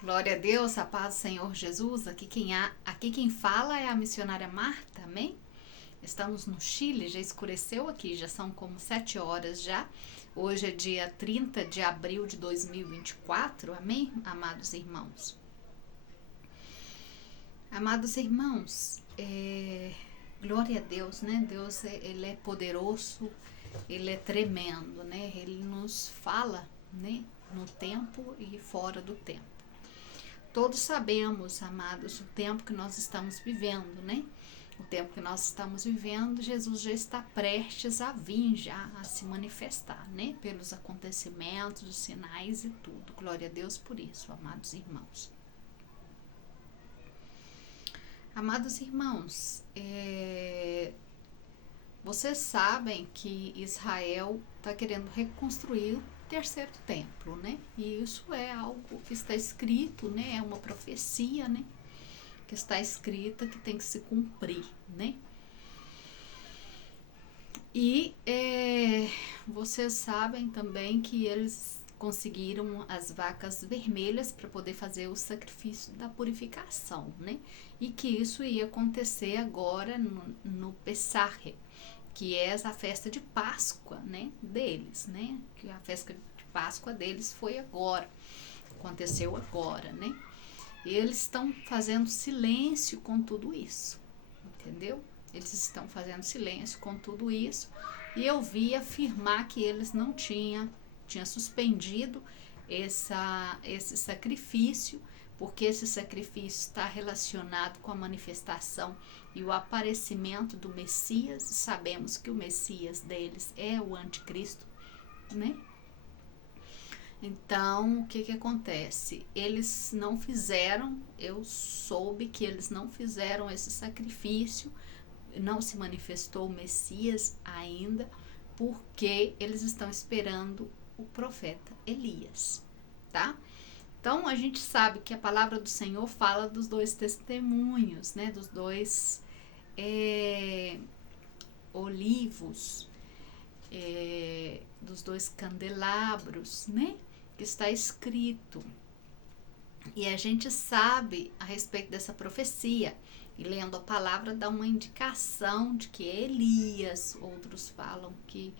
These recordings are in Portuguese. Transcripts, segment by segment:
Glória a Deus, a paz do Senhor Jesus. Aqui quem fala é a missionária Marta, amém? Estamos no Chile, já escureceu aqui, já são como 7 horas já. Hoje é dia 30 de abril de 2024, amém, amados irmãos? Amados irmãos, glória a Deus, né? Deus, ele é poderoso, ele é tremendo, né? Ele nos fala, né? No tempo e fora do tempo. Todos sabemos, amados, o tempo que nós estamos vivendo, né? O tempo que nós estamos vivendo, Jesus já está prestes a vir, já a se manifestar, né? Pelos acontecimentos, os sinais e tudo. Glória a Deus por isso, amados irmãos. Amados irmãos, vocês sabem que Israel está querendo reconstruir o terceiro templo, né? E isso é algo que está escrito, né? É uma profecia, né? Que está escrita, que tem que se cumprir, né? E vocês sabem também que eles conseguiram as vacas vermelhas para poder fazer o sacrifício da purificação, né? E que isso ia acontecer agora no Pessah, que é essa festa de Páscoa, né, deles, né? Que a festa de Páscoa deles foi agora, aconteceu agora, né? E eles estão fazendo silêncio com tudo isso, entendeu? Eles estão fazendo silêncio com tudo isso, e eu vi afirmar que eles não tinha suspendido esse sacrifício, porque esse sacrifício está relacionado com a manifestação e o aparecimento do Messias. Sabemos que o Messias deles é o anticristo, né? Então, o que acontece? Eles não fizeram, eu soube que eles não fizeram esse sacrifício, não se manifestou o Messias ainda, porque eles estão esperando o profeta Elias, tá? Então, a gente sabe que a palavra do Senhor fala dos dois testemunhos, né? Dos dois olivos, dos dois candelabros, né? Que está escrito. E a gente sabe a respeito dessa profecia. E lendo a palavra dá uma indicação de que é Elias. Outros falam que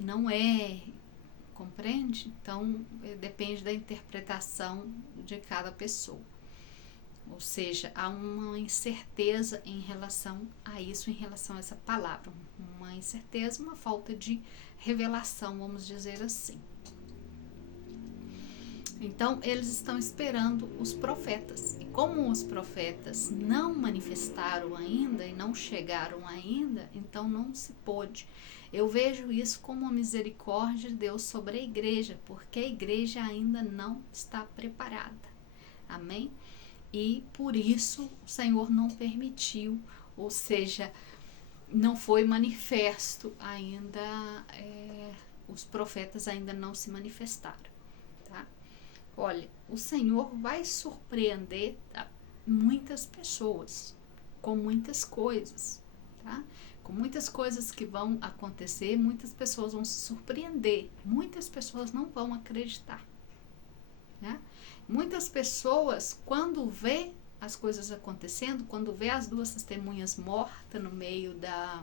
não é. Compreende? Então, depende da interpretação de cada pessoa. Ou seja, há uma incerteza em relação a isso, em relação a essa palavra. Uma incerteza, uma falta de revelação, vamos dizer assim. Então, eles estão esperando os profetas. E como os profetas não manifestaram ainda e não chegaram ainda, então não se pôde. Eu vejo isso como uma misericórdia de Deus sobre a igreja, porque a igreja ainda não está preparada. Amém? E por isso o Senhor não permitiu, ou seja, não foi manifesto ainda, os profetas ainda não se manifestaram, tá? Olha, o Senhor vai surpreender muitas pessoas com muitas coisas, tá? Com muitas coisas que vão acontecer, muitas pessoas vão se surpreender, muitas pessoas não vão acreditar, né? Muitas pessoas, quando vê as coisas acontecendo, quando vê as duas testemunhas mortas no meio da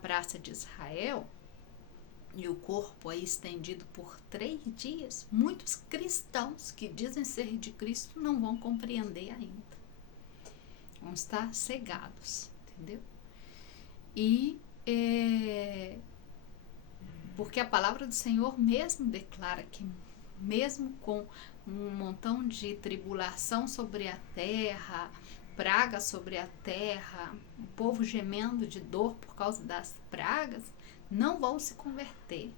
praça de Israel, e o corpo aí estendido por 3 dias, muitos cristãos que dizem ser de Cristo não vão compreender ainda. Vão estar cegados, entendeu? E porque a palavra do Senhor mesmo declara que mesmo com um montão de tribulação sobre a terra, praga sobre a terra, o povo gemendo de dor por causa das pragas, não vão se converter,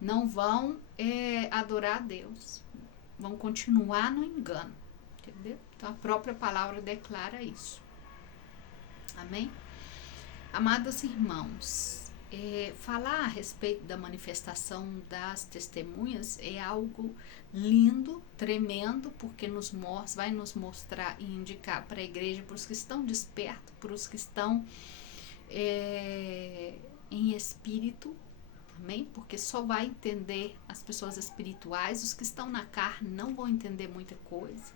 não vão adorar a Deus, vão continuar no engano, entendeu? Então a própria palavra declara isso. Amém? Amados irmãos, falar a respeito da manifestação das testemunhas é algo lindo, tremendo, porque vai nos mostrar e indicar para a igreja, para os que estão despertos, para os que estão em espírito, Amém? Porque só vai entender as pessoas espirituais, os que estão na carne não vão entender muita coisa.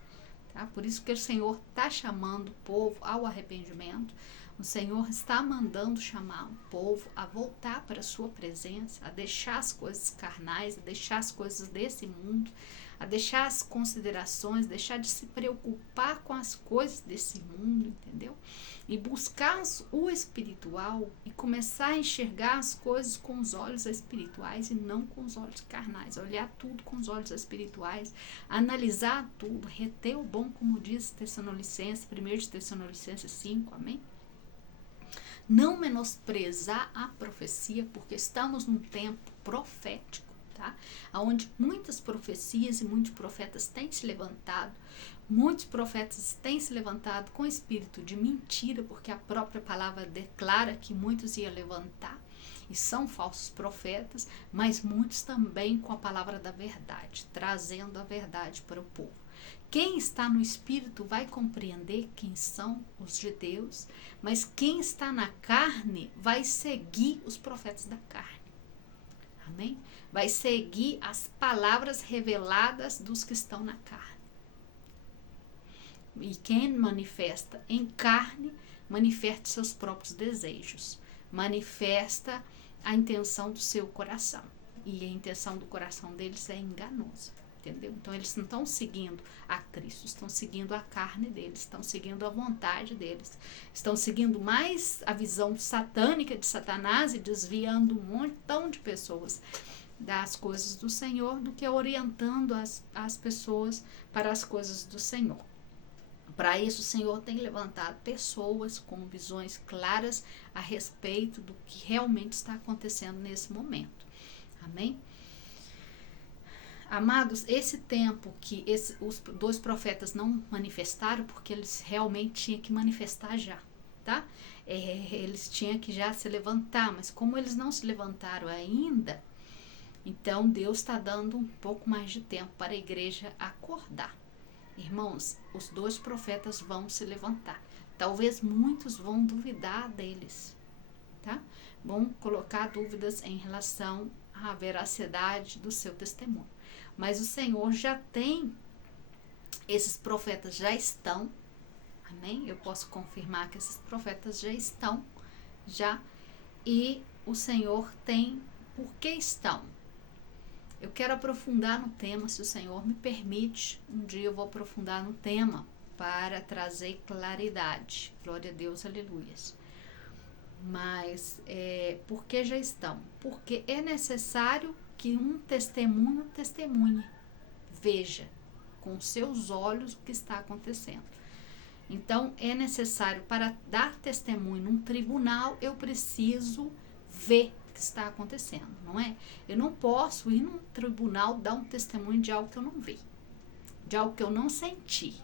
Tá? Por isso que o Senhor está chamando o povo ao arrependimento. O Senhor está mandando chamar o povo a voltar para a sua presença, a deixar as coisas carnais, a deixar as coisas desse mundo, a deixar as considerações, deixar de se preocupar com as coisas desse mundo, entendeu? E buscar o espiritual e começar a enxergar as coisas com os olhos espirituais e não com os olhos carnais. Olhar tudo com os olhos espirituais, analisar tudo, reter o bom, como diz Tessalonicenses, 1 de Tessalonicenses 5, amém? Não menosprezar a profecia, porque estamos num tempo profético, tá? Onde muitas profecias e muitos profetas têm se levantado. Muitos profetas têm se levantado com espírito de mentira, porque a própria palavra declara que muitos iam levantar e são falsos profetas, mas muitos também com a palavra da verdade, trazendo a verdade para o povo. Quem está no Espírito vai compreender quem são os de Deus, mas quem está na carne vai seguir os profetas da carne. Amém? Vai seguir as palavras reveladas dos que estão na carne. E quem manifesta em carne, manifesta seus próprios desejos, manifesta a intenção do seu coração. E a intenção do coração deles é enganosa. Entendeu? Então eles não estão seguindo a Cristo, estão seguindo a carne deles, estão seguindo a vontade deles, estão seguindo mais a visão satânica de Satanás e desviando um montão de pessoas das coisas do Senhor do que orientando as pessoas para as coisas do Senhor. Para isso, o Senhor tem levantado pessoas com visões claras a respeito do que realmente está acontecendo nesse momento. Amém? Amados, esse tempo que os dois profetas não manifestaram, porque eles realmente tinham que manifestar já, tá? Eles tinham que já se levantar, mas como eles não se levantaram ainda, então Deus está dando um pouco mais de tempo para a igreja acordar. Irmãos, os dois profetas vão se levantar. Talvez muitos vão duvidar deles, tá? Vão colocar dúvidas em relação à veracidade do seu testemunho. Mas o Senhor já tem, esses profetas já estão, amém? Eu posso confirmar que esses profetas já estão, e o Senhor tem por que estão. Eu quero aprofundar no tema, se o Senhor me permite, um dia eu vou aprofundar no tema para trazer claridade. Glória a Deus, aleluias. Mas, por que já estão? Porque é necessário que um testemunho testemunhe, veja com seus olhos o que está acontecendo. Então, é necessário, para dar testemunho num tribunal, eu preciso ver o que está acontecendo, não é? Eu não posso ir num tribunal dar um testemunho de algo que eu não vi, de algo que eu não senti,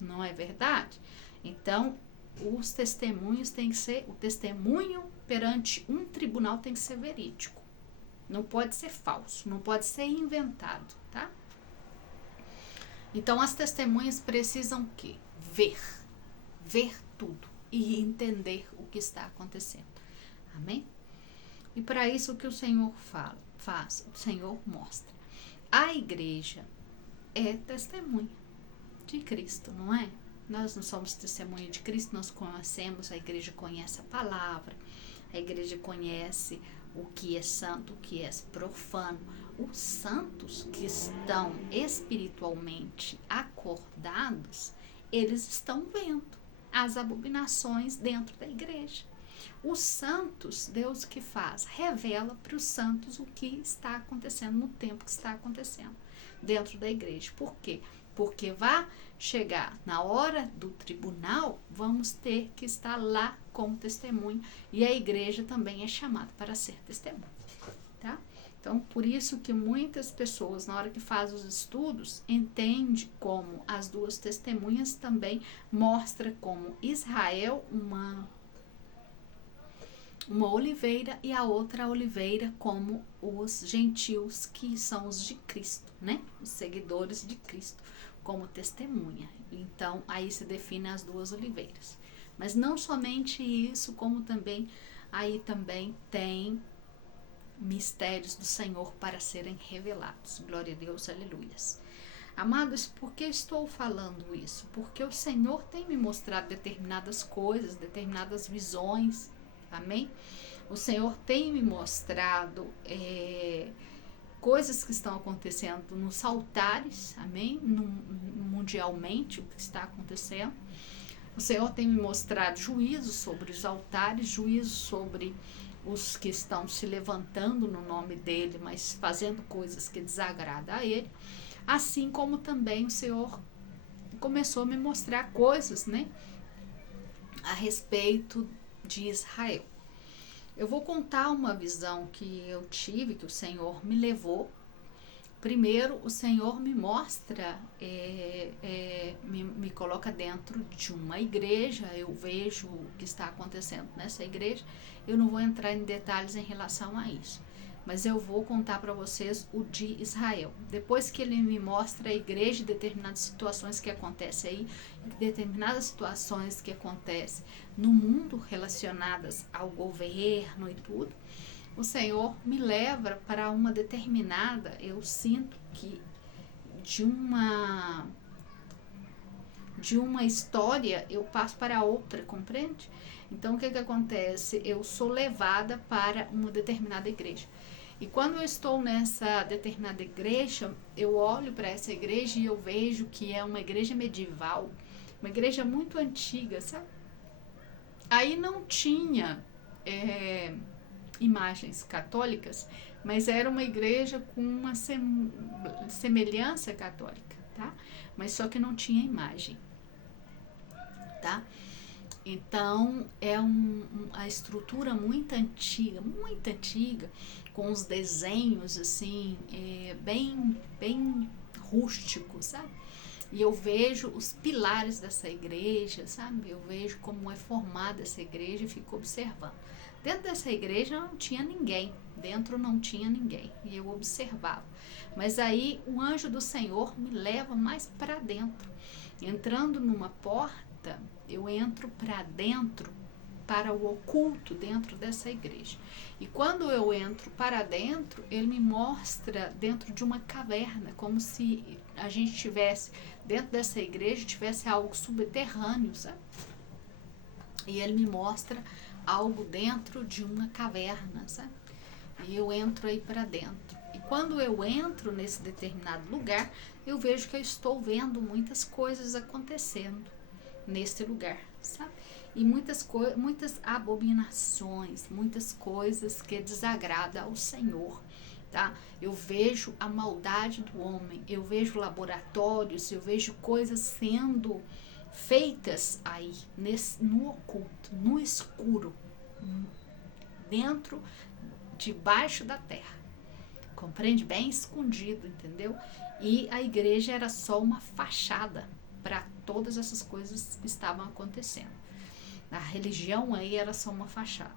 não é verdade? Então, os testemunhos têm que ser, o testemunho perante um tribunal tem que ser verídico. Não pode ser falso, não pode ser inventado, tá? Então, as testemunhas precisam o quê? Ver tudo e entender o que está acontecendo. Amém? E para isso o que o Senhor faz, o Senhor mostra. A igreja é testemunha de Cristo, não é? Nós não somos testemunha de Cristo, nós conhecemos, a igreja conhece a palavra, a igreja conhece o que é santo, o que é profano. Os santos que estão espiritualmente acordados, eles estão vendo as abominações dentro da igreja. Os santos, Deus que faz? Revela para os santos o que está acontecendo no tempo que está acontecendo dentro da igreja. Por quê? Porque vai chegar na hora do tribunal, vamos ter que estar lá como testemunho, e a igreja também é chamada para ser testemunha, tá? Então, por isso que muitas pessoas, na hora que fazem os estudos, entendem como as duas testemunhas também mostra como Israel uma oliveira e a outra oliveira como os gentios, que são os de Cristo, né? Os seguidores de Cristo, como testemunha. Então, aí se define as duas oliveiras. Mas não somente isso, como também, aí também tem mistérios do Senhor para serem revelados. Glória a Deus, aleluias. Amados, por que estou falando isso? Porque o Senhor tem me mostrado determinadas coisas, determinadas visões, amém? O Senhor tem me mostrado coisas que estão acontecendo nos altares, amém? Mundialmente, o que está acontecendo. O Senhor tem me mostrado juízo sobre os altares, juízo sobre os que estão se levantando no nome dele, mas fazendo coisas que desagradam a ele. Assim como também o Senhor começou a me mostrar coisas, né, a respeito de Israel. Eu vou contar uma visão que eu tive, que o Senhor me levou. Primeiro, o Senhor me mostra, me coloca dentro de uma igreja, eu vejo o que está acontecendo nessa igreja. Eu não vou entrar em detalhes em relação a isso, mas eu vou contar para vocês o de Israel. Depois que ele me mostra a igreja, determinadas situações que acontecem aí, determinadas situações que acontecem no mundo relacionadas ao governo e tudo, o Senhor me leva para uma determinada, eu sinto que de uma história eu passo para outra, compreende? Então o que acontece? Eu sou levada para uma determinada igreja. E quando eu estou nessa determinada igreja, eu olho para essa igreja e eu vejo que é uma igreja medieval, uma igreja muito antiga, sabe? Aí não tinha imagens católicas, mas era uma igreja com uma semelhança católica, tá? Mas só que não tinha imagem, tá? Então é a estrutura muito antiga, com os desenhos assim, bem rústicos, sabe? E eu vejo os pilares dessa igreja, sabe? Eu vejo como é formada essa igreja e fico observando. Dentro dessa igreja não tinha ninguém, dentro não tinha ninguém, e eu observava. Mas aí o anjo do Senhor me leva mais para dentro. Entrando numa porta, eu entro para dentro, para o oculto dentro dessa igreja. E quando eu entro para dentro, ele me mostra dentro de uma caverna, como se a gente tivesse, dentro dessa igreja, tivesse algo subterrâneo, sabe? E ele me mostra algo dentro de uma caverna, sabe? E eu entro aí para dentro. E quando eu entro nesse determinado lugar, eu vejo que eu estou vendo muitas coisas acontecendo nesse lugar, sabe? E muitas abominações, muitas coisas que desagradam ao Senhor, tá? Eu vejo a maldade do homem, eu vejo laboratórios, eu vejo coisas sendo feitas aí, no oculto, no escuro, dentro, debaixo da terra. Compreende? Bem escondido, entendeu? E a igreja era só uma fachada para todas essas coisas que estavam acontecendo. A religião aí era só uma fachada.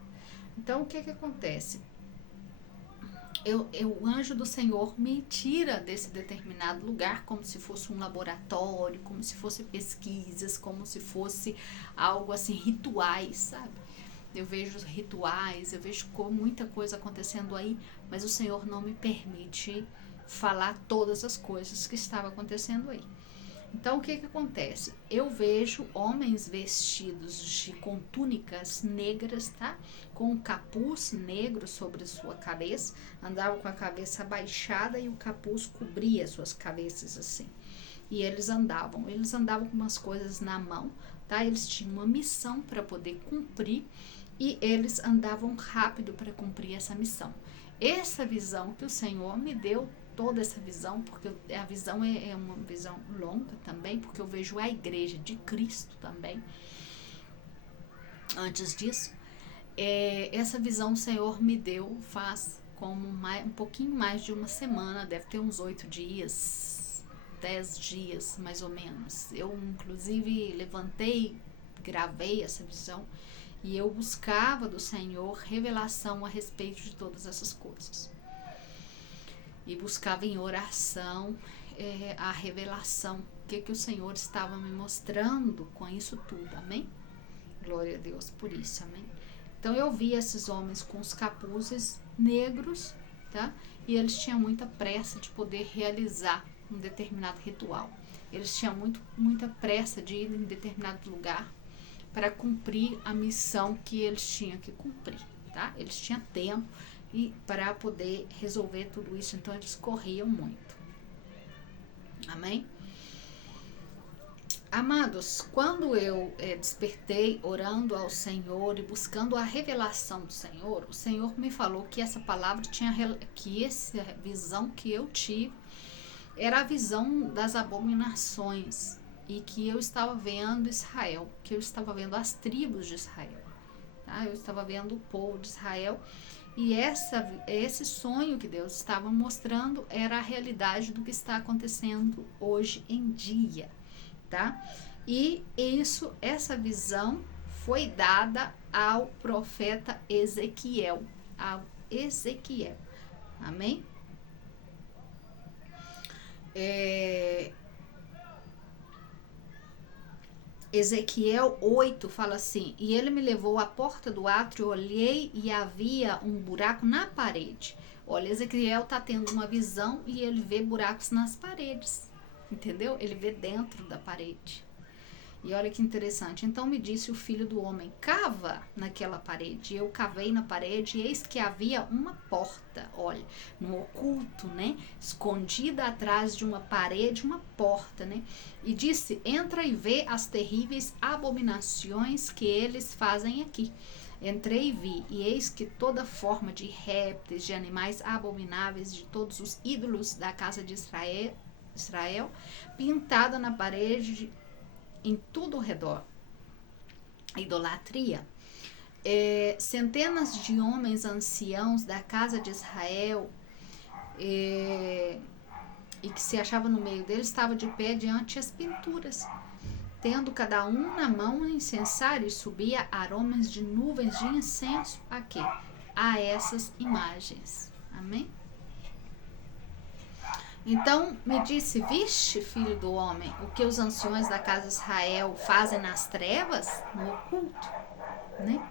Então, o que acontece? O anjo do Senhor me tira desse determinado lugar como se fosse um laboratório, como se fosse pesquisas, como se fosse algo assim, rituais, sabe? Eu vejo rituais, eu vejo muita coisa acontecendo aí, mas o Senhor não me permite falar todas as coisas que estavam acontecendo aí. Então, o que acontece? Eu vejo homens vestidos com túnicas negras, tá? Com um capuz negro sobre sua cabeça, andavam com a cabeça abaixada e o capuz cobria suas cabeças assim. E eles andavam com umas coisas na mão, tá? Eles tinham uma missão para poder cumprir e eles andavam rápido para cumprir essa missão. Essa visão que o Senhor me deu, toda essa visão, porque a visão é uma visão longa também, porque eu vejo a igreja de Cristo também. Antes disso, essa visão o Senhor me deu faz como um pouquinho mais de uma semana, deve ter uns 8 dias, 10 dias mais ou menos. Eu inclusive levantei, gravei essa visão e eu buscava do Senhor revelação a respeito de todas essas coisas. E buscava em oração a revelação, o que o Senhor estava me mostrando com isso tudo, amém? Glória a Deus por isso, amém? Então eu vi esses homens com os capuzes negros, tá? E eles tinham muita pressa de poder realizar um determinado ritual. Eles tinham muita pressa de ir em determinado lugar para cumprir a missão que eles tinham que cumprir, tá? Eles tinham tempo e para poder resolver tudo isso, então eles corriam muito. Amém? Amados, quando eu despertei orando ao Senhor e buscando a revelação do Senhor, o Senhor me falou que essa palavra que essa visão que eu tive era a visão das abominações e que eu estava vendo Israel, que eu estava vendo as tribos de Israel, tá? Eu estava vendo o povo de Israel e esse sonho que Deus estava mostrando era a realidade do que está acontecendo hoje em dia. Tá? E essa visão foi dada ao profeta Ezequiel, amém? Ezequiel 8 fala assim: e ele me levou à porta do átrio, olhei e havia um buraco na parede. Olha, Ezequiel está tendo uma visão e ele vê buracos nas paredes. Entendeu? Ele vê dentro da parede. E olha que interessante. Então me disse o filho do homem: cava naquela parede. E eu cavei na parede e eis que havia uma porta. Olha, no oculto, né? Escondida atrás de uma parede, uma porta, né? E disse: entra e vê as terríveis abominações que eles fazem aqui. Entrei e vi, e eis que toda forma de répteis, de animais abomináveis, de todos os ídolos da casa de Israel, pintada na parede em tudo ao redor. Idolatria. Centenas de homens anciãos da casa de Israel e que se achava no meio deles estava de pé diante as pinturas, tendo cada um na mão um incensário, e subia aromas de nuvens de incenso a essas imagens. Amém? Então me disse: viste, filho do homem, o que os anciões da casa de Israel fazem nas trevas, no oculto, né?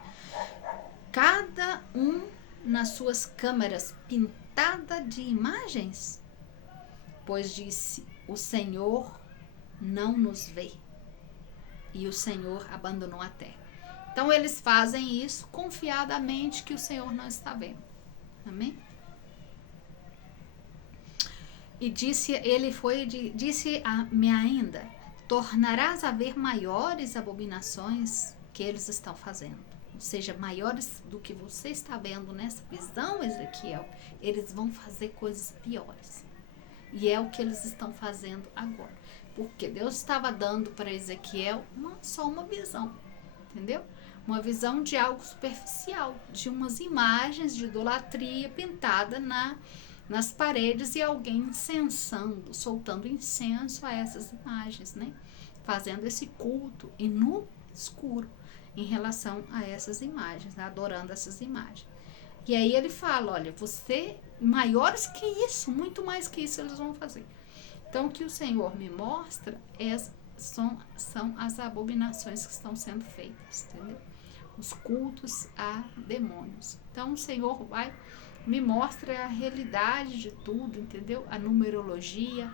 Cada um nas suas câmaras pintada de imagens, pois disse: o Senhor não nos vê, e o Senhor abandonou a terra. Então eles fazem isso confiadamente que o Senhor não está vendo. Amém? E disse-me ainda: tornarás a ver maiores abominações que eles estão fazendo. Ou seja, maiores do que você está vendo nessa visão, Ezequiel. Eles vão fazer coisas piores. E é o que eles estão fazendo agora. Porque Deus estava dando para Ezequiel só uma visão. Entendeu? Uma visão de algo superficial. De umas imagens de idolatria pintada nas paredes e alguém incensando, soltando incenso a essas imagens, né? Fazendo esse culto e no escuro em relação a essas imagens, né? Adorando essas imagens. E aí ele fala: olha, você, maiores que isso, muito mais que isso eles vão fazer. Então o que o Senhor me mostra são as abominações que estão sendo feitas, entendeu? Os cultos a demônios. Então o Senhor me mostra a realidade de tudo, entendeu? A numerologia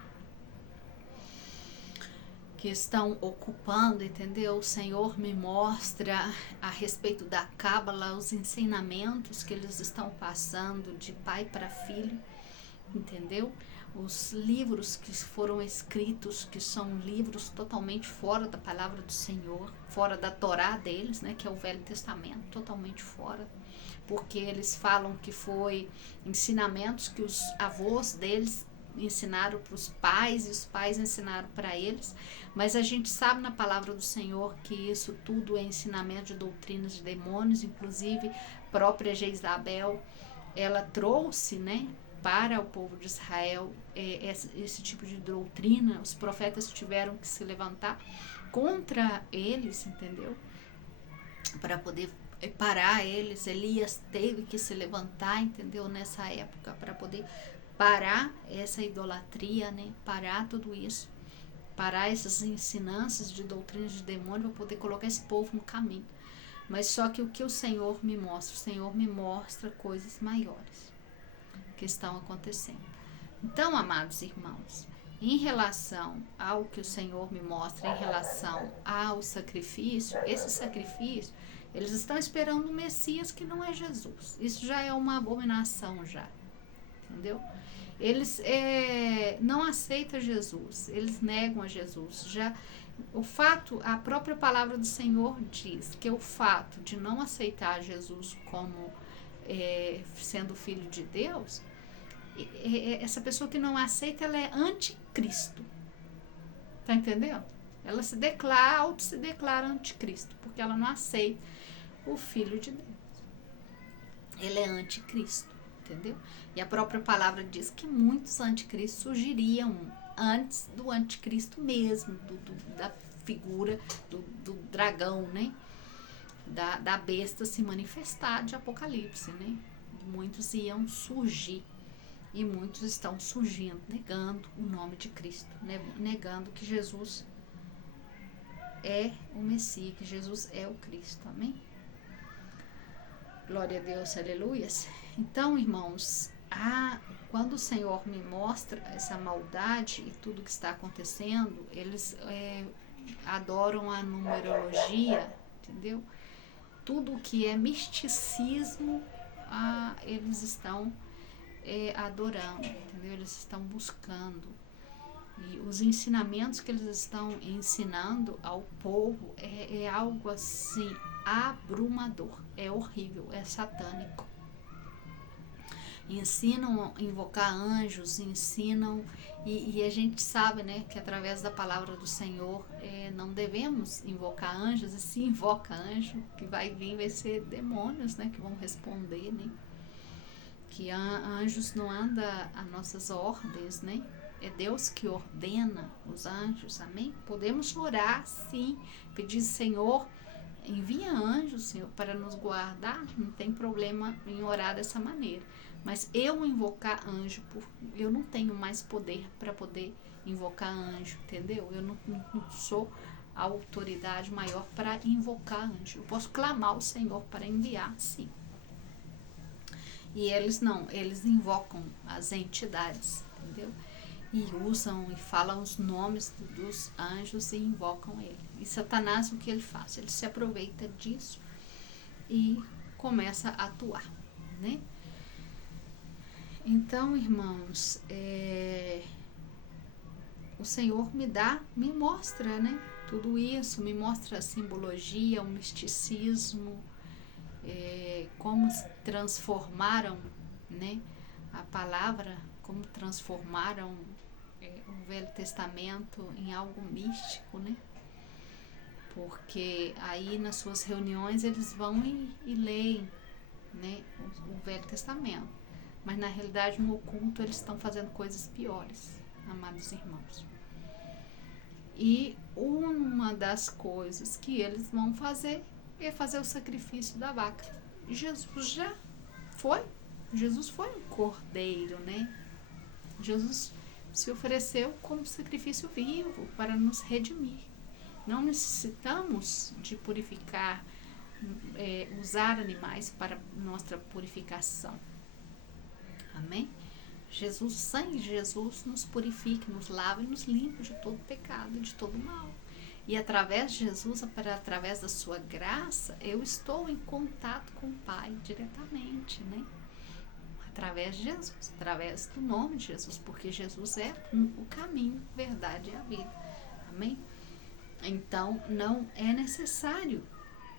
que estão ocupando, entendeu? O Senhor me mostra a respeito da Cábala, os ensinamentos que eles estão passando de pai para filho, entendeu? Os livros que foram escritos, que são livros totalmente fora da palavra do Senhor, fora da Torá deles, né? Que é o Velho Testamento, totalmente fora. Porque eles falam que foi ensinamentos que os avós deles ensinaram para os pais e os pais ensinaram para eles, mas a gente sabe na palavra do Senhor que isso tudo é ensinamento de doutrinas de demônios. Inclusive própria Jezabel, ela trouxe, né, para o povo de Israel esse tipo de doutrina. Os profetas tiveram que se levantar contra eles, entendeu? Para poder parar eles. Elias teve que se levantar, entendeu? Nessa época, para poder parar essa idolatria, né? Parar tudo isso, parar essas ensinanças de doutrinas de demônio, para poder colocar esse povo no caminho. Mas só que o que o Senhor me mostra? O Senhor me mostra coisas maiores que estão acontecendo. Então, amados irmãos, em relação ao que o Senhor me mostra, em relação ao sacrifício, esse sacrifício, eles estão esperando um Messias que não é Jesus. Isso já é uma abominação já, entendeu? Eles não aceitam Jesus, eles negam a Jesus. Já o fato, a própria palavra do Senhor diz que o fato de não aceitar Jesus como sendo filho de Deus, essa pessoa que não aceita, ela é anticristo. Tá entendendo? Ela se declara anticristo, porque ela não aceita o filho de Deus. Ele é anticristo, entendeu? E a própria palavra diz que muitos anticristos surgiriam antes do anticristo mesmo, da figura do dragão, né? Da besta se manifestar de Apocalipse, né? Muitos iam surgir e muitos estão surgindo, negando o nome de Cristo, né? Negando que Jesus é o Messias, que Jesus é o Cristo, amém? Glória a Deus, aleluias. Então, irmãos, quando o Senhor me mostra essa maldade e tudo que está acontecendo, eles adoram a numerologia, entendeu? Tudo que é misticismo, eles estão adorando, entendeu? Eles estão buscando. E os ensinamentos que eles estão ensinando ao povo é algo assim abrumador, é horrível, é satânico. Ensinam a invocar anjos, ensinam, e a gente sabe, né, que através da palavra do Senhor não devemos invocar anjos, e se invoca anjo, que vai ser demônios, né, que vão responder, né, que anjos não andam a nossas ordens, né, é Deus que ordena os anjos, amém? Podemos orar, sim, pedir, Senhor, envia anjos, Senhor, para nos guardar, não tem problema em orar dessa maneira. Mas eu invocar anjo, eu não tenho mais poder para poder invocar anjo, entendeu? Eu não sou a autoridade maior para invocar anjo. Eu posso clamar ao Senhor para enviar, sim. E eles não, eles invocam as entidades, entendeu? E usam e falam os nomes dos anjos e invocam ele. E Satanás, o que ele faz? Ele se aproveita disso e começa a atuar, né? Então, irmãos, o Senhor me mostra, né? Tudo isso, me mostra a simbologia, o misticismo, como se transformaram, né? A palavra, como transformaram o Velho Testamento em algo místico, né? Porque aí nas suas reuniões eles vão e leem, né, o Velho Testamento. Mas na realidade no oculto eles estão fazendo coisas piores, amados irmãos. E uma das coisas que eles vão fazer é fazer o sacrifício da vaca. Jesus foi um cordeiro, né? Jesus se ofereceu como sacrifício vivo para nos redimir. Não necessitamos de purificar, usar animais para nossa purificação. Amém? O sangue de Jesus nos purifica, nos lava e nos limpa de todo pecado, de todo mal. E através de Jesus, através da sua graça, eu estou em contato com o Pai diretamente, né? Através de Jesus, através do nome de Jesus, porque Jesus é o caminho, a verdade e a vida. Amém? Então, não é necessário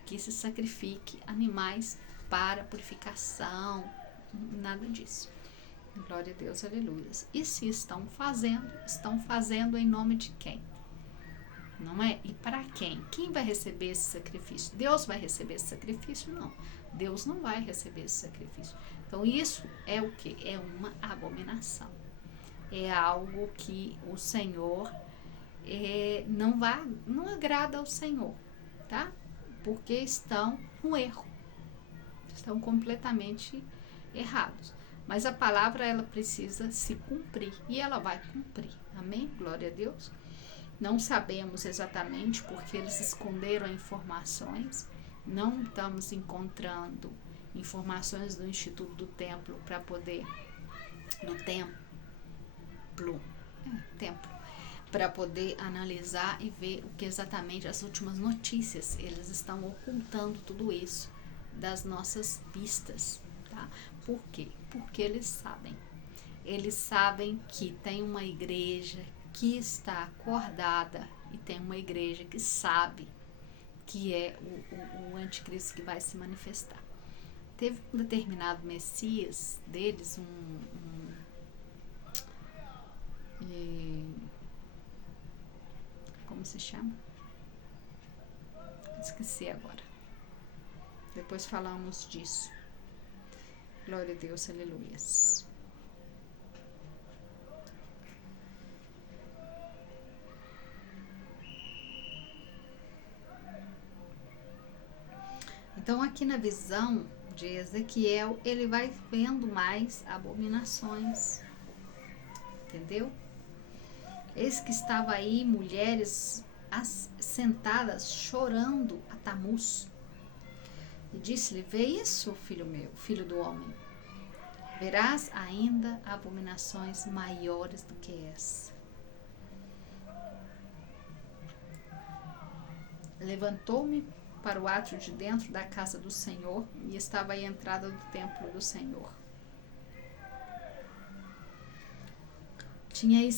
que se sacrifique animais para purificação, nada disso. Glória a Deus, aleluia. E se estão fazendo em nome de quem? Não é? E para quem? Quem vai receber esse sacrifício? Deus vai receber esse sacrifício? Não. Deus não vai receber esse sacrifício. Então isso é o que? É uma abominação. É algo que o Senhor não agrada ao Senhor, tá? Porque estão no erro. Estão completamente errados. Mas a palavra, ela precisa se cumprir. E ela vai cumprir. Amém? Glória a Deus. Não sabemos exatamente porque eles esconderam informações. não estamos encontrando informações do Instituto do Templo para poder, do templo, para poder analisar e ver o que exatamente as últimas notícias. Eles estão ocultando tudo isso das nossas vistas, tá? Por quê? Porque eles sabem que tem uma igreja que está acordada e tem uma igreja que sabe que é o anticristo que vai se manifestar. Teve um determinado Messias deles, como se chama? Esqueci agora. Depois falamos disso. Glória a Deus, aleluias. Então, aqui na visão de Ezequiel, ele vai vendo mais abominações, entendeu? Eis que estava aí mulheres sentadas chorando a Tamuz. E disse-lhe: vê isso, filho meu, filho do homem. Verás ainda abominações maiores do que essa. Levantou-me para o átrio de dentro da casa do Senhor, e estava aí a entrada do templo do Senhor. Tinha aí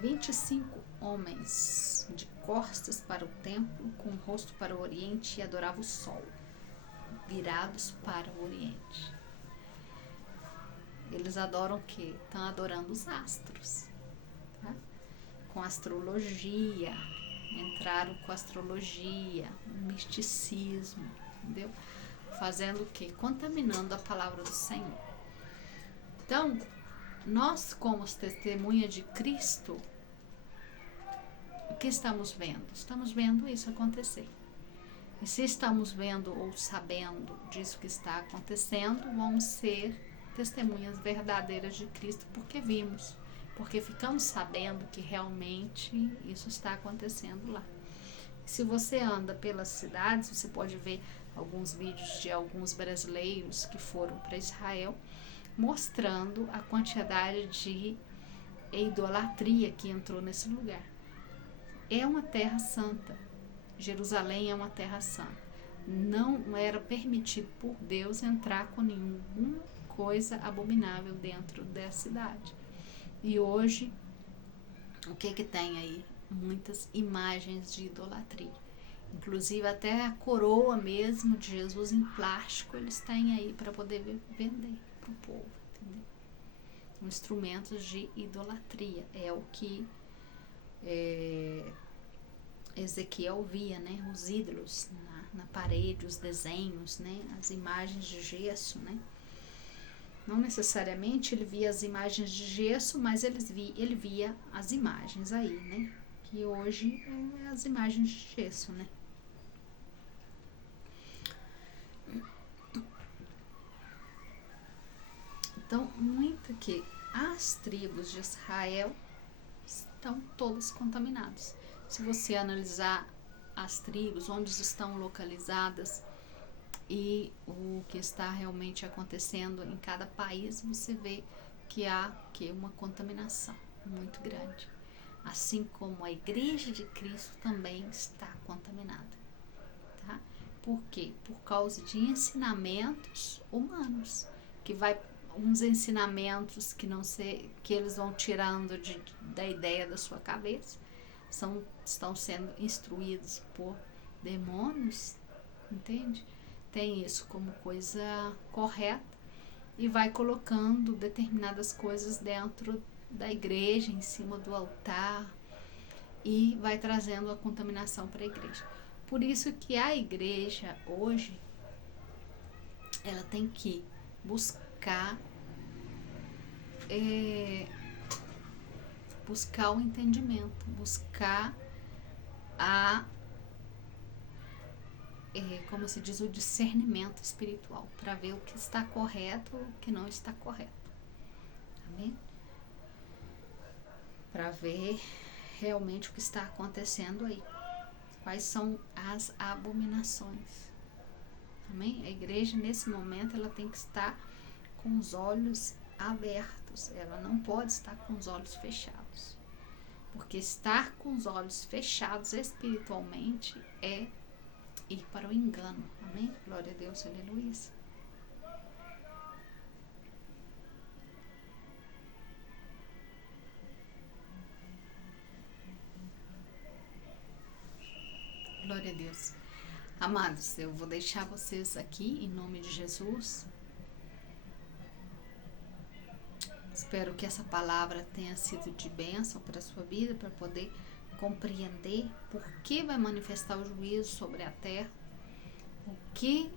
25 homens de costas para o templo, com o rosto para o oriente, e adorava o sol, virados para o oriente. Eles adoram o quê? Estão adorando os astros, tá? Com astrologia, entraram com astrologia, misticismo, entendeu? Fazendo o quê? Contaminando a palavra do Senhor. Então, nós, como testemunha de Cristo, o que estamos vendo? Estamos vendo isso acontecer. E se estamos vendo ou sabendo disso que está acontecendo, vamos ser testemunhas verdadeiras de Cristo, porque vimos, porque ficamos sabendo que realmente isso está acontecendo lá. Se você anda pelas cidades, você pode ver alguns vídeos de alguns brasileiros que foram para Israel, mostrando a quantidade de idolatria que entrou nesse lugar. É uma terra santa. Jerusalém é uma terra santa. Não era permitido por Deus entrar com nenhuma coisa abominável dentro da cidade. E hoje, o que tem aí? Muitas imagens de idolatria. Inclusive até a coroa mesmo de Jesus em plástico eles têm aí para poder vender para o povo, entendeu? Instrumentos de idolatria. É o que Ezequiel via, né? Os ídolos na parede, os desenhos, né? As imagens de gesso, né? Não necessariamente ele via as imagens de gesso, mas ele via as imagens aí, né? Que hoje é as imagens de gesso, né? Então, muito que as tribos de Israel estão todas contaminadas. Se você analisar as tribos, onde estão localizadas e o que está realmente acontecendo em cada país, você vê que há uma contaminação muito grande. Assim como a Igreja de Cristo também está contaminada. Tá? Por quê? Por causa de ensinamentos humanos, que vai uns ensinamentos que eles vão tirando da ideia da sua cabeça, estão sendo instruídos por demônios, entende? Tem isso como coisa correta e vai colocando determinadas coisas dentro da igreja, em cima do altar, e vai trazendo a contaminação para a igreja. Por isso que a igreja hoje, ela tem que buscar o entendimento, buscar como se diz, o discernimento espiritual, para ver o que está correto e o que não está correto. Amém? Para ver realmente o que está acontecendo aí. Quais são as abominações. Amém? A igreja, nesse momento, ela tem que estar com os olhos abertos. Ela não pode estar com os olhos fechados. Porque estar com os olhos fechados espiritualmente é ir para o engano. Amém? Glória a Deus, aleluia. Glória a Deus. Amados, eu vou deixar vocês aqui em nome de Jesus. Espero que essa palavra tenha sido de bênção para a sua vida, para poder compreender por que vai manifestar o juízo sobre a terra. O que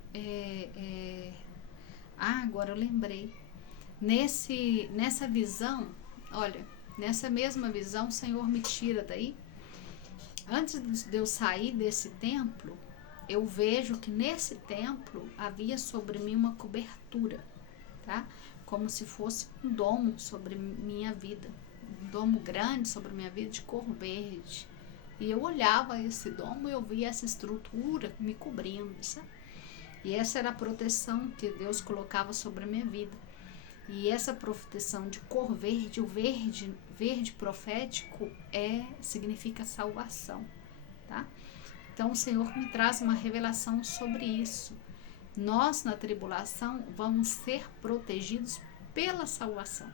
agora eu lembrei. Nessa visão, olha, nessa mesma visão, o Senhor me tira daí. Antes de eu sair desse templo, eu vejo que nesse templo havia sobre mim uma cobertura, tá? Como se fosse um domo sobre minha vida, um domo grande sobre minha vida de cor verde. E eu olhava esse domo e eu via essa estrutura me cobrindo, sabe? E essa era a proteção que Deus colocava sobre a minha vida. E essa proteção de cor verde, o verde profético significa salvação, tá? Então o Senhor me traz uma revelação sobre isso. Nós na tribulação vamos ser protegidos pela salvação.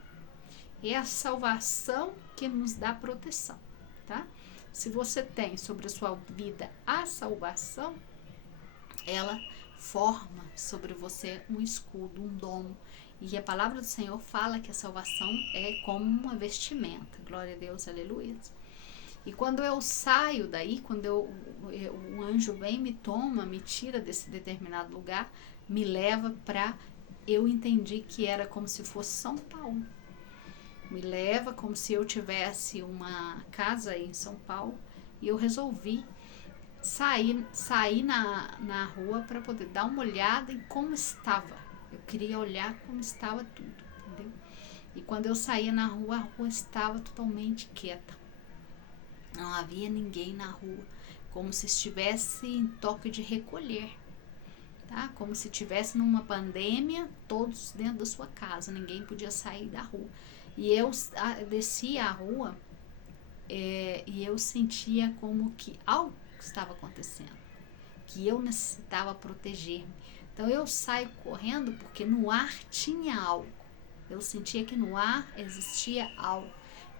É a salvação que nos dá proteção, tá? Se você tem sobre a sua vida a salvação, ela forma sobre você um escudo, um domo. E a palavra do Senhor fala que a salvação é como uma vestimenta. Glória a Deus, aleluia. E quando eu saio daí, quando o anjo vem, me toma, me tira desse determinado lugar, me leva para... Eu entendi que era como se fosse São Paulo. Me leva como se eu tivesse uma casa aí em São Paulo. E eu resolvi sair na rua para poder dar uma olhada em como estava. Eu queria olhar como estava tudo, entendeu? E quando eu saía na rua, a rua estava totalmente quieta. Não havia ninguém na rua, como se estivesse em toque de recolher, tá? Como se estivesse numa pandemia, todos dentro da sua casa, ninguém podia sair da rua. E eu descia a rua e eu sentia como que algo estava acontecendo, que eu necessitava proteger-me. Então eu saio correndo porque no ar tinha algo. Eu sentia que no ar existia algo,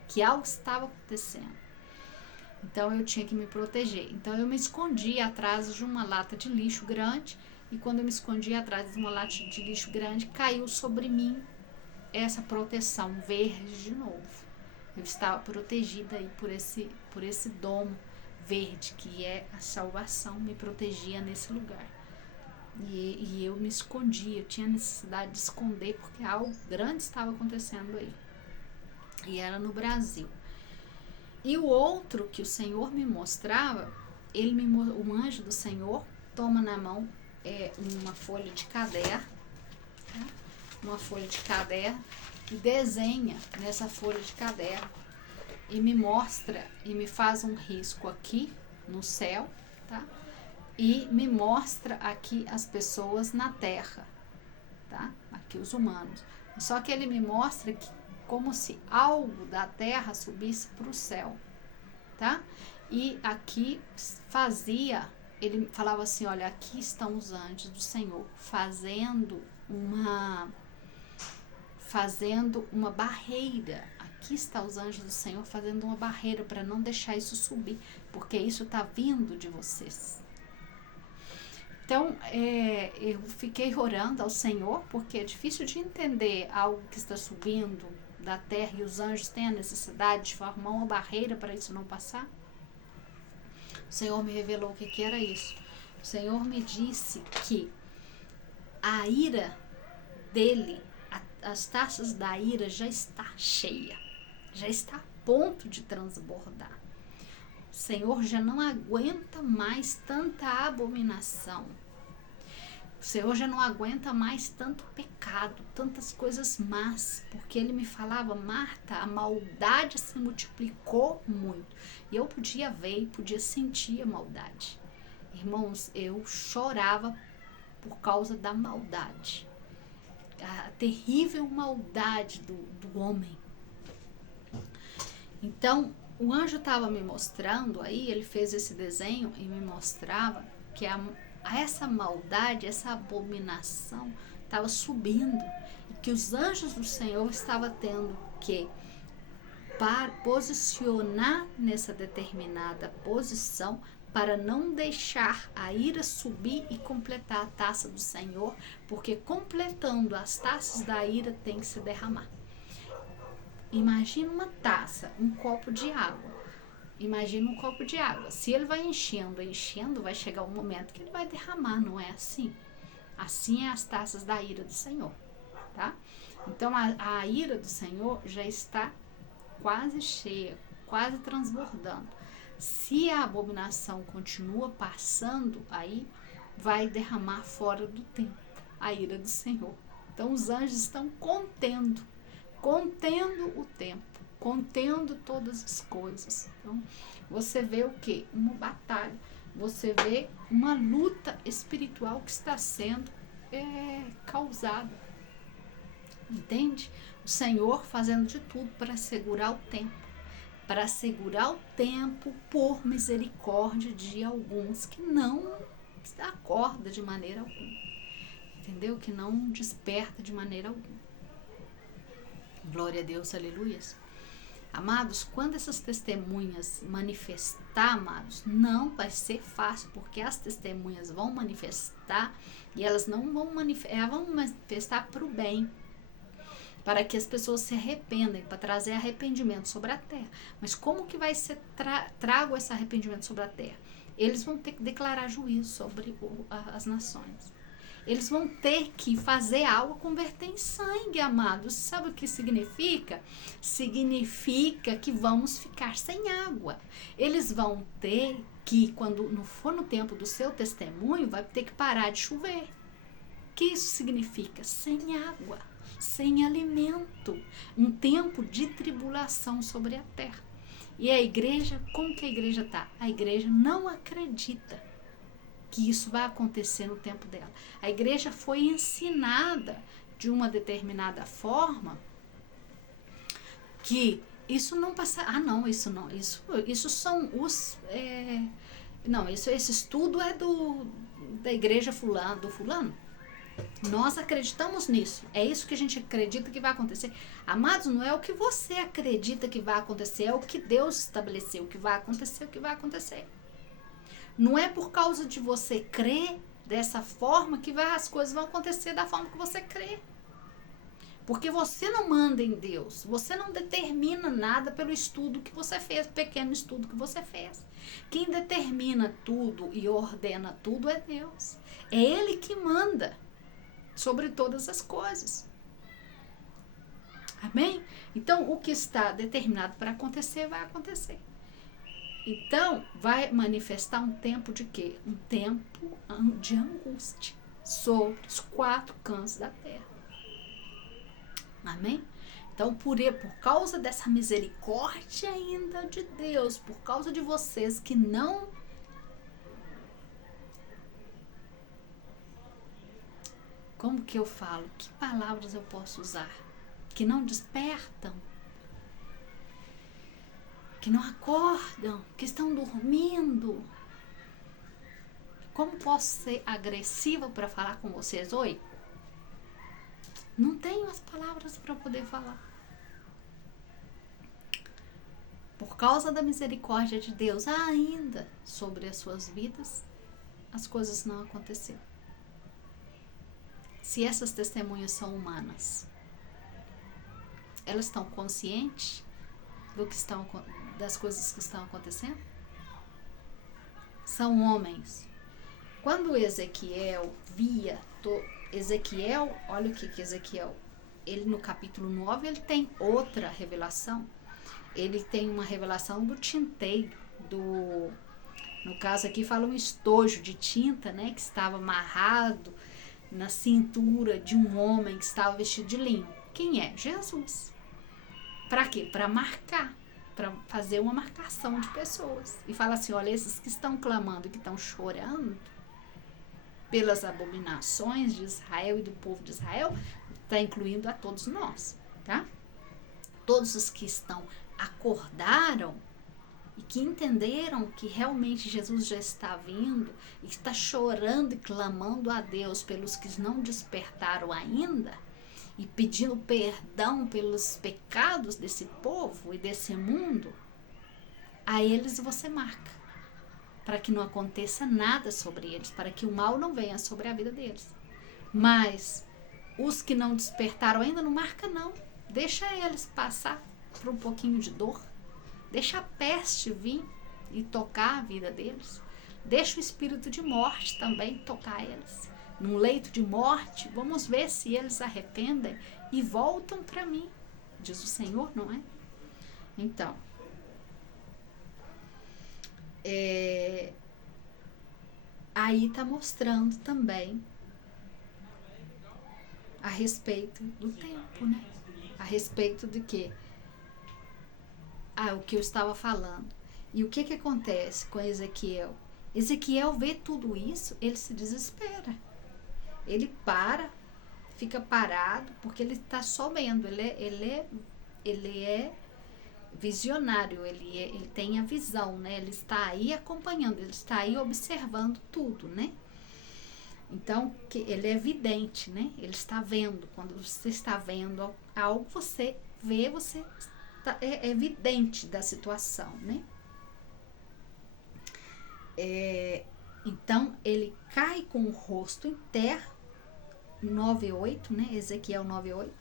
que algo estava acontecendo. Então eu tinha que me proteger. Então eu me escondi atrás de uma lata de lixo grande. E quando eu me escondi atrás de uma lata de lixo grande, caiu sobre mim essa proteção verde de novo. Eu estava protegida aí por esse domo verde, que é a salvação, me protegia nesse lugar. E eu me escondia, eu tinha necessidade de esconder, porque algo grande estava acontecendo aí. E era no Brasil. E o outro que o Senhor me mostrava, um anjo do Senhor toma na mão uma folha de caderno, tá? Uma folha de caderno, e desenha nessa folha de caderno e me mostra e me faz um risco aqui no céu, tá? E me mostra aqui as pessoas na terra, tá? Aqui os humanos. Só que ele me mostra que como se algo da terra subisse para o céu, tá? E aqui ele falava assim, olha, aqui estão os anjos do Senhor fazendo uma barreira. Aqui está os anjos do Senhor fazendo uma barreira para não deixar isso subir, porque isso está vindo de vocês. Então, eu fiquei orando ao Senhor, porque é difícil de entender algo que está subindo da terra e os anjos têm a necessidade de formar uma barreira para isso não passar. O Senhor me revelou o que era isso. O Senhor me disse que a ira dele, as taças da ira já está cheia, já está a ponto de transbordar. O Senhor já não aguenta mais tanta abominação. O Senhor já não aguenta mais tanto pecado, tantas coisas más, porque ele me falava, Marta, a maldade se multiplicou muito. E eu podia ver e podia sentir a maldade. Irmãos, eu chorava por causa da maldade, a terrível maldade do homem. Então, o anjo estava me mostrando aí, ele fez esse desenho e me mostrava que essa maldade, essa abominação estava subindo e que os anjos do Senhor estavam tendo que posicionar nessa determinada posição para não deixar a ira subir e completar a taça do Senhor, porque completando as taças da ira tem que se derramar. Imagina uma taça, um copo de água. Imagina um copo de água. Se ele vai enchendo, vai chegar um momento que ele vai derramar, não é assim? Assim é as taças da ira do Senhor, tá? Então a ira do Senhor já está quase cheia, quase transbordando. Se a abominação continua passando, aí vai derramar fora do tempo a ira do Senhor. Então os anjos estão contendo o tempo, contendo todas as coisas. Então você vê o quê? Uma batalha, você vê uma luta espiritual que está sendo causada, entende? O Senhor fazendo de tudo para segurar o tempo, por misericórdia de alguns que não acorda de maneira alguma, entendeu? Que não desperta de maneira alguma. Glória a Deus, aleluias. Amados, quando essas testemunhas manifestar, amados, não vai ser fácil, porque as testemunhas vão manifestar e elas não vão manifestar para o bem, para que as pessoas se arrependem, para trazer arrependimento sobre a terra. Mas como que vai ser trago esse arrependimento sobre a terra? Eles vão ter que declarar juízo sobre as nações. Eles vão ter que fazer água converter em sangue, amados. Sabe o que significa? Significa que vamos ficar sem água. Eles vão ter que, quando não for no tempo do seu testemunho, vai ter que parar de chover. O que isso significa? Sem água, sem alimento. Um tempo de tribulação sobre a terra. E a igreja, como que a igreja está? A igreja não acredita que isso vai acontecer no tempo dela. A igreja foi ensinada de uma determinada forma que isso não passa. Isso são os. Esse estudo é da igreja do fulano. Nós acreditamos nisso. É isso que a gente acredita que vai acontecer. Amados, não é o que você acredita que vai acontecer, é o que Deus estabeleceu. O que vai acontecer. Não é por causa de você crer dessa forma que as coisas vão acontecer da forma que você crê. Porque você não manda em Deus. Você não determina nada pelo estudo que você fez, pequeno estudo que você fez. Quem determina tudo e ordena tudo é Deus. É Ele que manda sobre todas as coisas. Amém? Então, o que está determinado para acontecer, vai acontecer. Então, vai manifestar um tempo de quê? Um tempo de angústia sobre os 4 cantos da terra. Amém? Então, por causa dessa misericórdia ainda de Deus, por causa de vocês que não... Como que eu falo? Que palavras eu posso usar? Que não despertam, que não acordam, que estão dormindo. Como posso ser agressiva para falar com vocês? Oi? Não tenho as palavras para poder falar. Por causa da misericórdia de Deus ainda sobre as suas vidas, as coisas não aconteceram. Se essas testemunhas são humanas, elas estão conscientes das coisas que estão acontecendo? São homens. Quando Ezequiel via... olha o que Ezequiel... Ele no capítulo 9, ele tem outra revelação. Ele tem uma revelação do tinteiro. No caso aqui fala um estojo de tinta, né? Que estava amarrado na cintura de um homem que estava vestido de linho. Quem é? Jesus. Para quê? Para marcar. Para fazer uma marcação de pessoas. E fala assim, olha, esses que estão clamando, que estão chorando, pelas abominações de Israel e do povo de Israel, está incluindo a todos nós, tá? Todos os que acordaram e que entenderam que realmente Jesus já está vindo e que está chorando e clamando a Deus pelos que não despertaram ainda e pedindo perdão pelos pecados desse povo e desse mundo, a eles você marca, para que não aconteça nada sobre eles, para que o mal não venha sobre a vida deles. Mas os que não despertaram ainda, não marca não. Deixa eles passar por um pouquinho de dor. Deixa a peste vir e tocar a vida deles. Deixa o espírito de morte também tocar eles. Num leito de morte, vamos ver se eles arrependem e voltam para mim, diz o Senhor, não é? Então, aí está mostrando também a respeito do tempo, né? A respeito de quê? O que eu estava falando. E o que acontece com Ezequiel? Ezequiel vê tudo isso, ele se desespera. Ele fica parado, porque ele está só vendo. Ele é visionário, ele tem a visão, né? Ele está aí acompanhando, ele está aí observando tudo, né? Então, ele é vidente, né? Ele está vendo. Quando você está vendo algo, você vê, você é vidente da situação, né? Então, ele cai com o rosto em terra, 9:8, né? Ezequiel 9:8.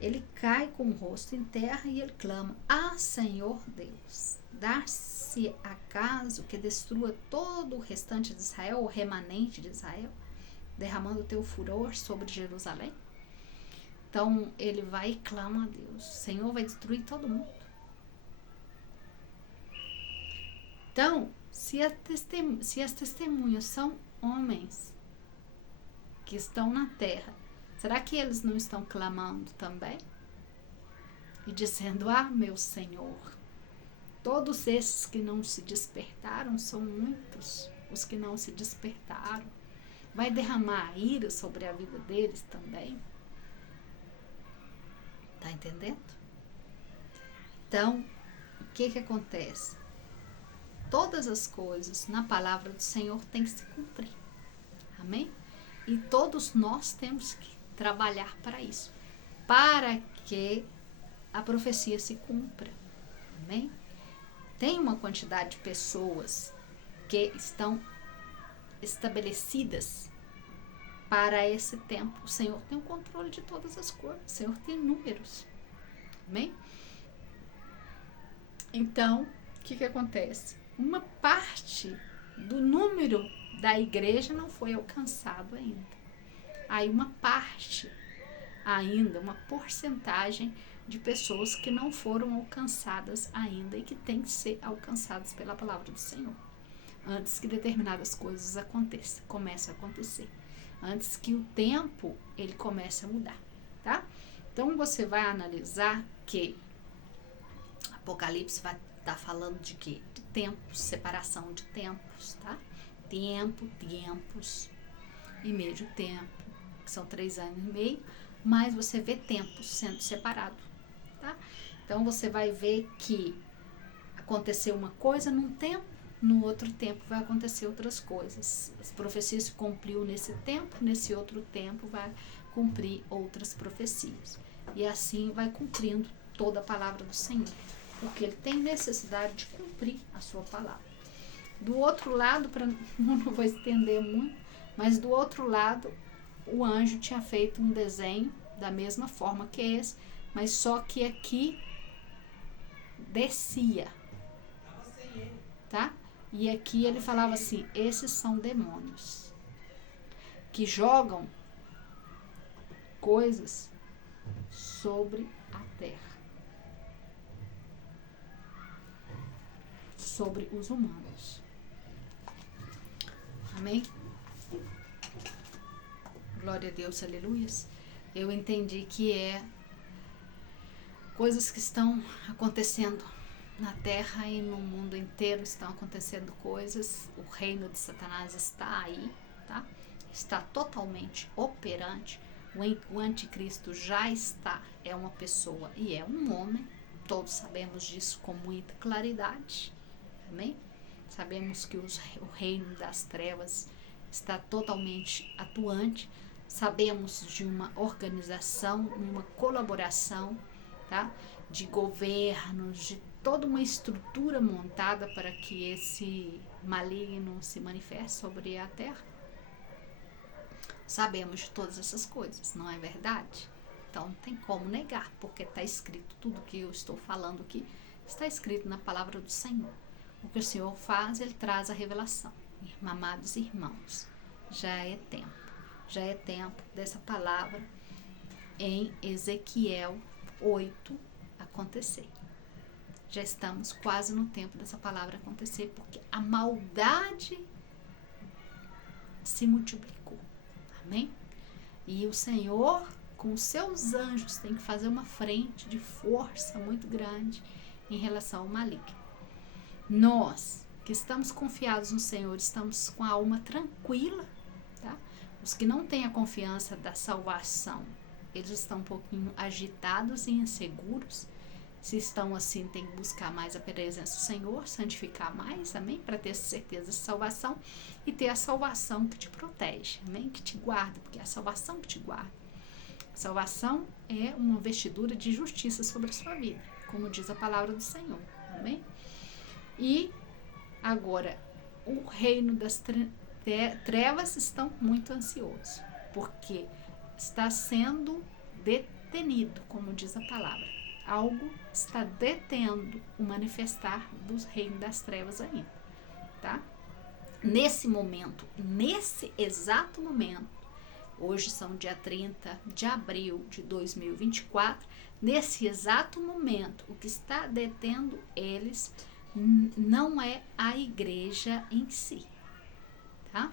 Ele cai com o rosto em terra e ele clama: Senhor Deus, dar-se acaso que destrua todo o restante de Israel, o remanente de Israel, derramando o teu furor sobre Jerusalém? Então, ele vai e clama a Deus. O Senhor vai destruir todo mundo. Então, se as testemunhas são homens que estão na terra, será que eles não estão clamando também? E dizendo: meu Senhor, todos esses que não se despertaram, são muitos os que não se despertaram. Vai derramar ira sobre a vida deles também. Tá entendendo? Então, o que acontece? Todas as coisas na palavra do Senhor têm que se cumprir. Amém? E todos nós temos que trabalhar para isso, para que a profecia se cumpra. Amém? Tem uma quantidade de pessoas que estão estabelecidas para esse tempo. O Senhor tem o controle de todas as coisas. O Senhor tem números. Amém? Então, o que acontece? Uma parte do número da igreja não foi alcançado ainda. Aí uma parte ainda, uma porcentagem de pessoas que não foram alcançadas ainda e que têm que ser alcançadas pela palavra do Senhor. Antes que determinadas coisas comecem a acontecer. Antes que o tempo ele comece a mudar, tá? Então você vai analisar que Apocalipse vai estar falando de quê? De tempos, separação de tempos, tá? Tempos e meio tempo, que são 3 anos e meio, mas você vê tempos sendo separados, tá? Então você vai ver que aconteceu uma coisa num tempo, no outro tempo vai acontecer outras coisas. As profecias se cumpriu nesse tempo, nesse outro tempo vai cumprir outras profecias. E assim vai cumprindo toda a palavra do Senhor, porque ele tem necessidade de cumprir a sua palavra. Do outro lado, não vou estender muito, mas do outro lado, o anjo tinha feito um desenho da mesma forma que esse, mas só que aqui descia, tá? E aqui ele falava assim: esses são demônios que jogam coisas sobre a terra, sobre os humanos. Amém? Glória a Deus, aleluias. Eu entendi que coisas que estão acontecendo na terra e no mundo inteiro, estão acontecendo coisas. O reino de Satanás está aí, tá? Está totalmente operante. O anticristo já está, é uma pessoa e é um homem. Todos sabemos disso com muita claridade. Amém? Sabemos que o reino das trevas está totalmente atuante. Sabemos de uma organização, uma colaboração, tá? De governos, de toda uma estrutura montada para que esse maligno se manifeste sobre a terra. Sabemos de todas essas coisas, não é verdade? Então não tem como negar, porque está escrito, tudo que eu estou falando aqui está escrito na palavra do Senhor. O que o Senhor faz, Ele traz a revelação. Amados irmãos, já é tempo dessa palavra em Ezequiel 8 acontecer. Já estamos quase no tempo dessa palavra acontecer, porque a maldade se multiplicou. Amém? E o Senhor, com os seus anjos, tem que fazer uma frente de força muito grande em relação ao maligno. Nós, que estamos confiados no Senhor, estamos com a alma tranquila, tá? Os que não têm a confiança da salvação, eles estão um pouquinho agitados e inseguros. Se estão assim, tem que buscar mais a presença do Senhor, santificar mais, amém? Para ter certeza de salvação e ter a salvação que te protege, amém? Que te guarda, porque é a salvação que te guarda. A salvação é uma vestidura de justiça sobre a sua vida, como diz a palavra do Senhor, amém? E agora, o reino das trevas estão muito ansiosos, porque está sendo detenido, como diz a palavra. Algo está detendo o manifestar do reino das trevas ainda, tá? Nesse momento, nesse exato momento, hoje são dia 30 de abril de 2024, nesse exato momento, o que está detendo eles não é a igreja em si, tá?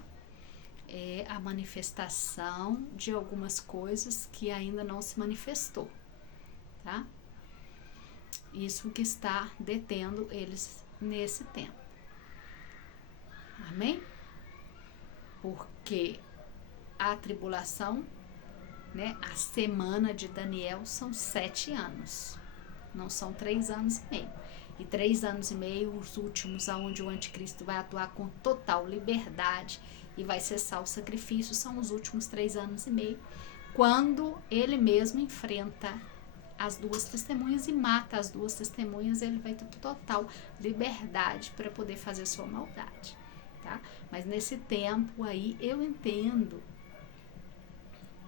É a manifestação de algumas coisas que ainda não se manifestou, tá? Isso que está detendo eles nesse tempo. Amém? Porque a tribulação, né, a semana de Daniel são 7 anos. Não são 3 anos e meio. E 3 anos e meio, os últimos, onde o anticristo vai atuar com total liberdade e vai cessar o sacrifício, são os últimos 3 anos e meio, quando ele mesmo enfrenta as 2 testemunhas e mata as 2 testemunhas, ele vai ter total liberdade para poder fazer sua maldade, tá? Mas nesse tempo aí, eu entendo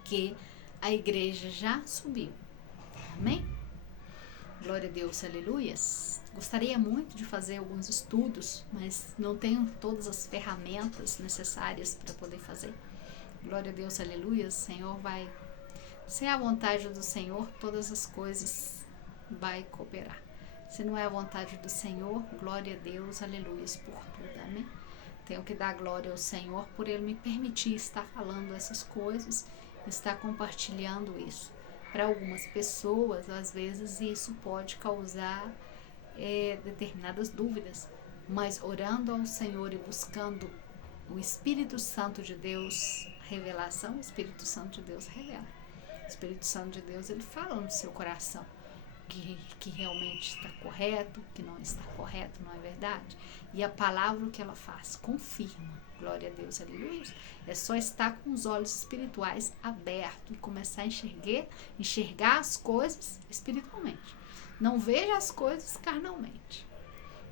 que a igreja já subiu, amém? Glória a Deus, aleluias. Gostaria muito de fazer alguns estudos, mas não tenho todas as ferramentas necessárias para poder fazer. Glória a Deus, aleluias. O Senhor vai, se é a vontade do Senhor, todas as coisas vai cooperar. Se não é a vontade do Senhor, glória a Deus, aleluias, por tudo, amém? Tenho que dar glória ao Senhor por Ele me permitir estar falando essas coisas, estar compartilhando isso. Para algumas pessoas, às vezes, isso pode causar determinadas dúvidas, mas orando ao Senhor e buscando o Espírito Santo de Deus, revelação, o Espírito Santo de Deus revela. O Espírito Santo de Deus, ele fala no seu coração que realmente está correto, que não está correto, não é verdade? E a palavra que ela faz, confirma. Glória a Deus, aleluia. É só estar com os olhos espirituais abertos e começar a enxergar as coisas espiritualmente. Não veja as coisas carnalmente.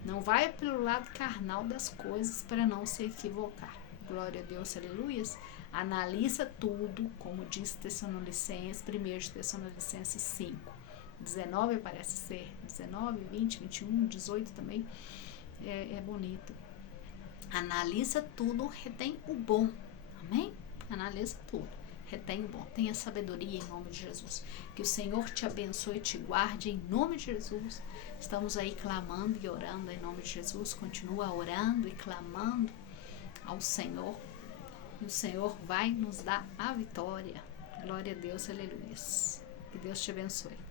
Não vai pelo lado carnal das coisas para não se equivocar. Glória a Deus, aleluia. Analisa tudo, como diz Tessalonicenses, 1 Tessalonicenses 5. 19 parece ser, 19, 20, 21, 18 também é bonito. Analisa tudo, retém o bom, amém? Analisa tudo, retém o bom, tenha sabedoria em nome de Jesus. Que o Senhor te abençoe e te guarde em nome de Jesus. Estamos aí clamando e orando em nome de Jesus. Continua orando e clamando ao Senhor. E o Senhor vai nos dar a vitória. Glória a Deus, aleluia. Que Deus te abençoe.